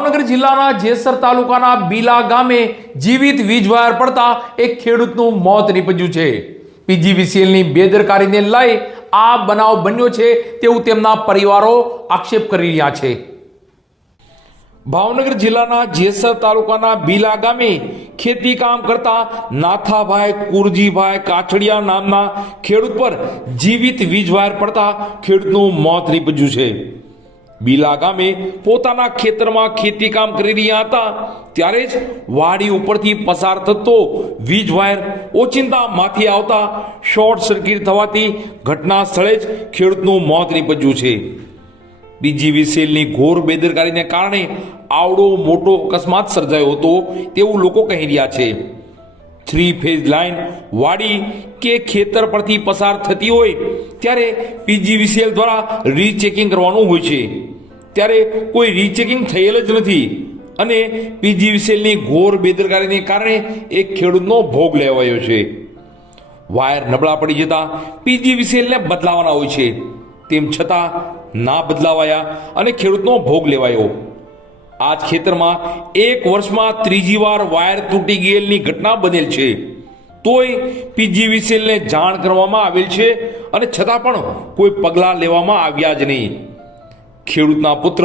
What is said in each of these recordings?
ભાવનગર જિલ્લાના જેસર તાલુકાના બીલા ગામે જીવિત વીજ વાયર પડતા એક ખેડૂતનું મોત નીપજ્યું છે. પીજીવીસીએલની બેદરકારીને લઈ આ બનાવ બન્યો છે તેવું તેમના પરિવારો આક્ષેપ કરી રહ્યા છે. ભાવનગર જિલ્લાના જેસર તાલુકાના બીલા ગામે ખેતી કામ કરતા નાથાભાઈ કુરજીભાઈ કાછડિયા નામના ખેડૂત પર જીવિત વીજ વાયર પડતા ખેડૂતનું મોત નીપજ્યું છે. બીલા ગામે પોતાના ખેતરમાં ખેતી કામ કરી રહ્યા હતા. ત્યારે જ વાડી ઉપરથી પસાર થતો વીજ વાયર ઓચિંતા માથી આવતા શોર્ટ સર્કિટ થવાથી ઘટના સ્થળે જ ખેડૂતનું મોત નીપજ્યું છે. પીજીવીસીએલની ઘોર બેદરકારીને કારણે આવડો મોટો અકસ્માત સર્જાયો હતો તેવું લોકો કહી રહ્યા છે. થ્રી ફેઝ લાઇન વાડી કે ખેતર પરથી પસાર થતી હોય, ત્યારે પીજીવીસીએલ દ્વારા રીચેકિંગ કરવાનું હોય છે. ત્યારે કોઈ રીચેકિંગ થયેલ જ નથી અને પીજીવીસીએલની ઘોર બેદરકારીને કારણે એક ખેડૂતનો ભોગ લેવાયો છે. વાયર નબળા પડી જતા પીજીવીસીએલને બદલાવાના હોય છે. તેમ છતાં ના બદલાવાયા અને ખેડૂતનો ભોગ લેવાયો. આ ખેતરમાં એક વર્ષમાં ત્રીજી વાર વાયર તૂટી ગયેલની ઘટના બનેલ છે. તોય પીજીવીસીએલને જાણ કરવામાં આવેલ છે અને છતાં પણ કોઈ પગલાં લેવામાં આવ્યા જ નહીં. ખેડૂતના પુત્ર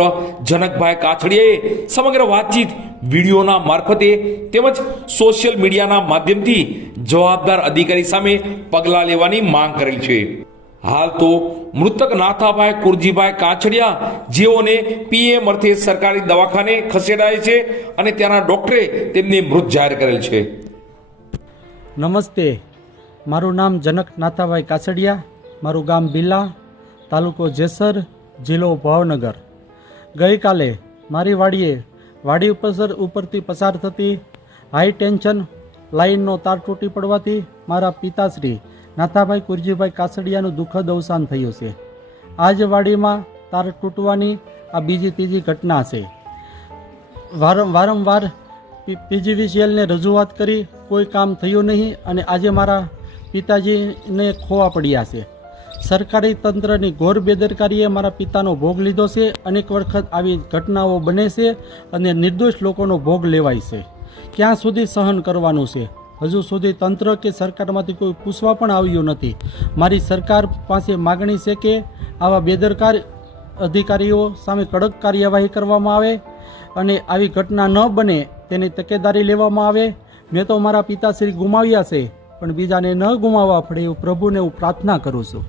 જનકભાઈ કાછડિયાએ સમગ્ર વાતચીત વિડીયોના મારફતે તેમજ સોશિયલ મીડિયાના માધ્યમથી જવાબદાર અધિકારી સામે પગલાં લેવાની માંગ કરેલ છે. હાલ તો મૃતક નાથાભાઈ કુરજીભાઈ કાછડિયા, જેઓને પીએમ અર્થે સરકારી દવાખાને ખસેડાય છે અને ત્યાંના ડોક્ટરે તેમને મૃત જાહેર કરેલ છે. નમસ્તે. મારું નામ જનક નાથાભાઈ કાછડિયા, મારું ગામ બિલા તાલુકો જેસર, જિલ્લો ભાવનગર. ગઈકાલે મારી વાડીએ વાડી ઉપર ઉપરથી પસાર થતી હાઈ ટેન્શન લાઇનનો તાર તૂટી પડવાથી મારા પિતાશ્રી નાથાભાઈ કુરજીભાઈ કાસડિયાનું દુઃખદ અવસાન થયું છે. આજ વાડીમાં તાર તૂટવાની આ બીજી ત્રીજી ઘટના છે. વારં, વારંવાર પીજીવીસીએલને રજૂઆત કરી કોઈ કામ થયું નહીં અને આજે મારા પિતાજીને ખોવા પડ્યા છે. સરકારી તંત્રની ઘોર બેદરકારીએ મારા પિતાનો ભોગ લીધો છે. અનેક વખત આવી ઘટનાઓ બને છે અને નિર્દોષ લોકોનો ભોગ લેવાય છે. ક્યાં સુધી સહન કરવાનું છે? હજુ સુધી તંત્ર કે સરકારમાંથી કોઈ પૂછવા પણ આવ્યું નથી. મારી સરકાર પાસે માગણી છે કે આવા બેદરકાર અધિકારીઓ સામે કડક કાર્યવાહી કરવામાં આવે અને આવી ઘટના ન બને તેની તકેદારી લેવામાં આવે. મેં તો મારા પિતાશ્રી ગુમાવ્યા છે, પણ બીજાને ન ગુમાવવા પડે એવું પ્રભુને હું પ્રાર્થના કરું છું.